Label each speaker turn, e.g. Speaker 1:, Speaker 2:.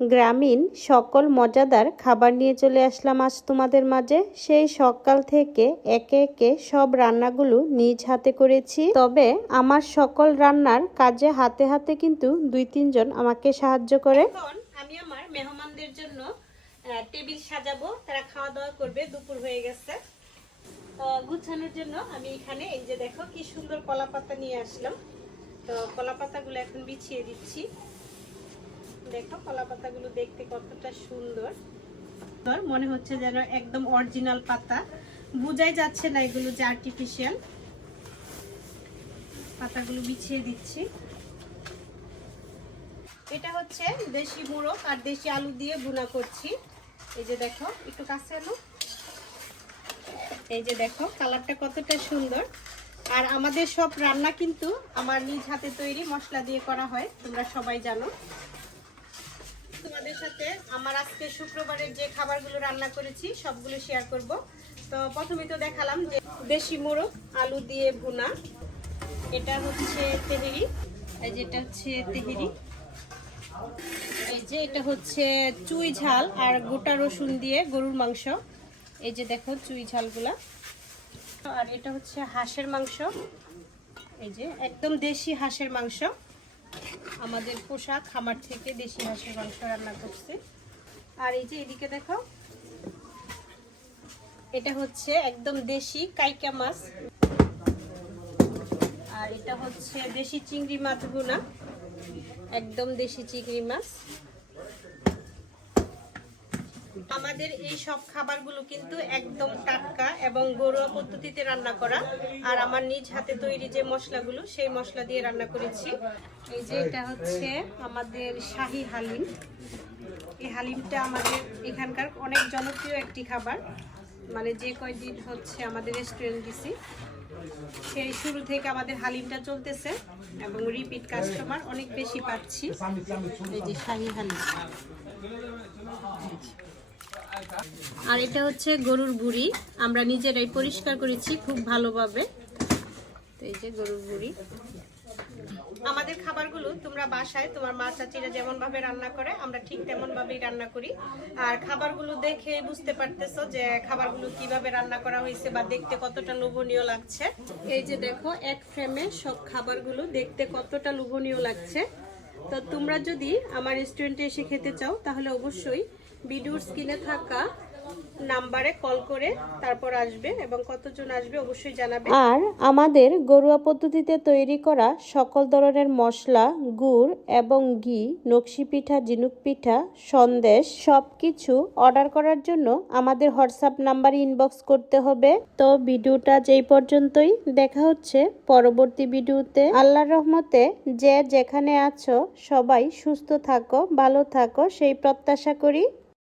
Speaker 1: গ্রামীণ সকল মজাদার খাবার নিয়ে চলে আসলাম আজ তোমাদের মাঝে। সেই সকাল থেকে একে একে সব রান্নাগুলো নিজ হাতে করেছি। তবে আমার সকল রান্নার কাজে হাতে হাতে কিন্তু দুই তিনজন আমাকে সাহায্য করে।
Speaker 2: আমি আমার মেহমানদের জন্য টেবিল সাজাবো। তারা খাওয়া দাওয়া করবে, দুপুর হয়ে গেছে। গুছানোর জন্য আমি এখানে, এই যে দেখো কি সুন্দর কলা পাতা নিয়ে আসলাম। তো কলা পাতাগুলো এখন বিছিয়ে দিচ্ছি। দেখো কলা পাতাগুলো দেখতে কতটা সুন্দর। মনে হচ্ছে যেন একদম অরিজিনাল পাতা। বোঝাই যাচ্ছে না এগুলো যে আর্টিফিশিয়াল পাতাগুলো বিছিয়ে দিচ্ছি। এটা হচ্ছে দেশি মোরগ আর দেশি আলু দিয়ে বুনা করছি। এই যে দেখো, একটু কাছে আলু এই যে দেখো, কালারটা কতটা সুন্দর। আর আমাদের সব রান্না কিন্তু আমার নিজ হাতে তৈরি, মশলা দিয়ে করা হয়, তোমরা সবাই জানো। তোমাদের সাথে আমার আজকে শুক্রবারের যে খাবারগুলো রান্না করেছি, সবগুলো শেয়ার করব। তো প্রথমে তো দেখালাম যে দেশি মোরগ, আলু দিয়ে ভুনা। এটা হচ্ছে তেহেরি। এই যেটা হচ্ছে তেহেরি। এই যে এটা হচ্ছে চুই ঝাল আর গোটা রসুন দিয়ে গরুর মাংস। এই যে দেখো চুই ঝালগুলা। আর এটা হচ্ছে হাঁসের মাংস। এই যে একদম দেশি হাঁসের মাংস। আমাদের পোশাক খামার থেকে দেশি হাঁসের মাংস রান্না করছে। আর এই যে এদিকে দেখো, এটা হচ্ছে একদম দেশি কাইকা মাছ। আর এটা হচ্ছে দেশি চিংড়ি মাছ গুনা। একদম দেশি চিংড়ি মাছ। আমাদের এই সব খাবারগুলো কিন্তু একদম টাটকা এবং ঘরোয়া পদ্ধতিতে রান্না করা। আর আমার নিজ হাতে তৈরি যে মশলাগুলো, সেই মশলা দিয়ে রান্না করেছি। এই যে এটা হচ্ছে আমাদের শাহী হালিম। এই হালিমটা আমাদের এখানকার অনেক জনপ্রিয় একটি খাবার। মানে যে কয়দিন হচ্ছে আমাদের রেস্টুরেন্ট দিছি সেই শুরু থেকে আমাদের হালিমটা চলতেছে এবং রিপিট কাস্টমার অনেক বেশি পাচ্ছি। এই যে শাহী হালিম। আর এটা হচ্ছে গরুর বুড়ি। আমরা নিজেরাই পরিষ্কার করেছি খুব ভালোভাবে। তো এই যে গরুর বুড়ি। আমাদের খাবারগুলো তোমরা বাসায় তোমার মা চাচিরা যেমন ভাবে রান্না করে আমরা ঠিক তেমন ভাবেই রান্না করি। আর খাবারগুলো দেখে বুঝতে পারতেছো যে খাবারগুলো কীভাবে রান্না করা হয়েছে বা দেখতে কতটা লোভনীয় লাগছে। এই যে দেখো এক ফ্রেমে সব খাবারগুলো দেখতে কতটা লোভনীয় লাগছে। তো তোমরা যদি আমার রেস্টুরেন্টে এসে খেতে চাও তাহলে অবশ্যই ভিডিওর স্ক্রিনে থাকা নাম্বারে কল করে তারপর আসবে এবং কতজন আসবে অবশ্যই জানাবে
Speaker 1: আর আমাদের ঘরোয়া পদ্ধতিতে তৈরি করা সকল ধরনের মশলা, গুড় এবং ঘি, নকশি পিঠা, ঝিনুক পিঠা, সন্দেশ সব কিছু অর্ডার করার জন্য আমাদের হোয়াটসঅ্যাপ নাম্বার ইনবক্স করতে হবে। তো ভিডিওটা যেই পর্যন্তই, দেখা হচ্ছে পরবর্তী ভিডিওতে। আল্লাহর রহমতে যে যেখানে আছো, সবাই সুস্থ থাকো, ভালো থাকো, সেই প্রত্যাশা করি।